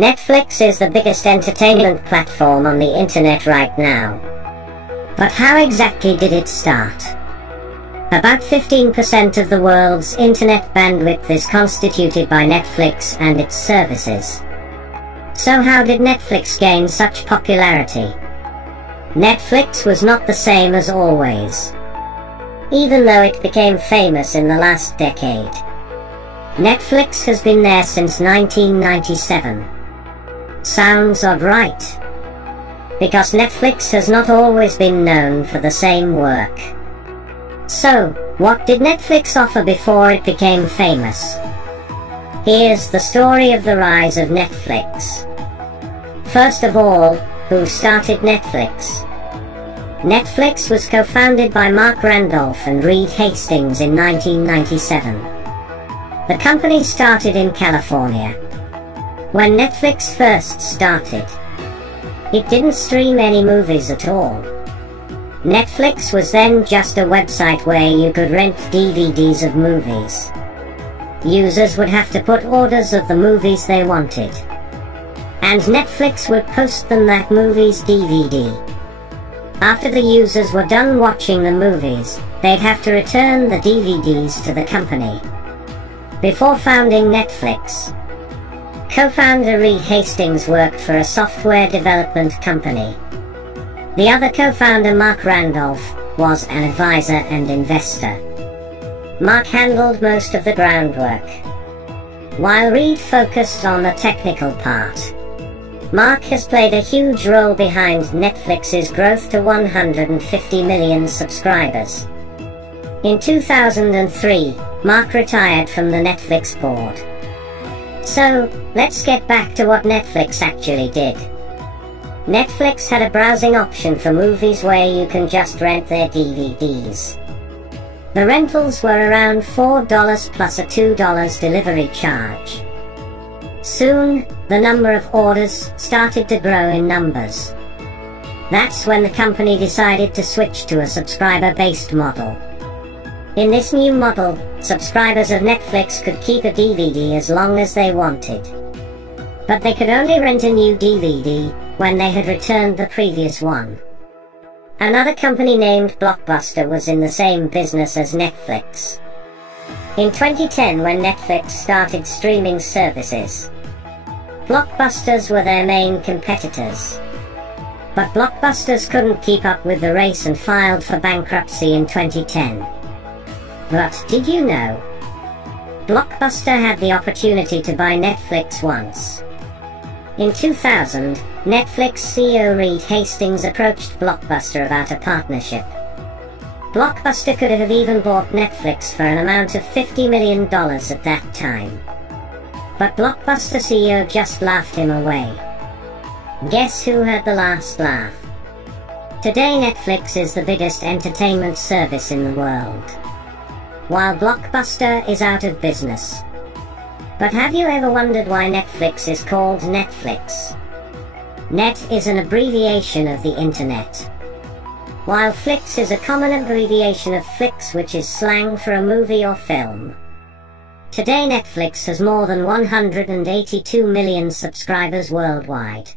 Netflix is the biggest entertainment platform on the internet right now. But how exactly did it start? About 15% of the world's internet bandwidth is constituted by Netflix and its services. So how did Netflix gain such popularity? Netflix was not the same as always. Even though it became famous in the last decade. Netflix has been there since 1997. Sounds odd, right? Because Netflix has not always been known for the same work. So, what did Netflix offer before it became famous? Here's the story of the rise of Netflix. First of all, who started Netflix? Netflix was co-founded by Mark Randolph and Reed Hastings in 1997. The company started in California. When Netflix first started, it didn't stream any movies at all. Netflix was then just a website where you could rent DVDs of movies. Users would have to put orders of the movies they wanted. And Netflix would post them that movie's DVD. After the users were done watching the movies, they'd have to return the DVDs to the company. Before founding Netflix, co-founder Reed Hastings worked for a software development company. The other co-founder, Mark Randolph, was an advisor and investor. Mark handled most of the groundwork, while Reed focused on the technical part. Mark has played a huge role behind Netflix's growth to 150 million subscribers. In 2003, Mark retired from the Netflix board. So, let's get back to what Netflix actually did. Netflix had a browsing option for movies where you can just rent their DVDs. The rentals were around $4 plus a $2 delivery charge. Soon, the number of orders started to grow in numbers. That's when the company decided to switch to a subscriber-based model. In this new model, subscribers of Netflix could keep a DVD as long as they wanted. But they could only rent a new DVD when they had returned the previous one. Another company named Blockbuster was in the same business as Netflix. In 2010, when Netflix started streaming services, Blockbusters were their main competitors. But Blockbusters couldn't keep up with the race and filed for bankruptcy in 2010. But did you know? Blockbuster had the opportunity to buy Netflix once. In 2000, Netflix CEO Reed Hastings approached Blockbuster about a partnership. Blockbuster could have even bought Netflix for an amount of $50 million at that time. But Blockbuster CEO just laughed him away. Guess who had the last laugh? Today Netflix is the biggest entertainment service in the world, while Blockbuster is out of business. But have you ever wondered why Netflix is called Netflix? Net is an abbreviation of the internet, while Flix is a common abbreviation of Flix, which is slang for a movie or film. Today Netflix has more than 182 million subscribers worldwide.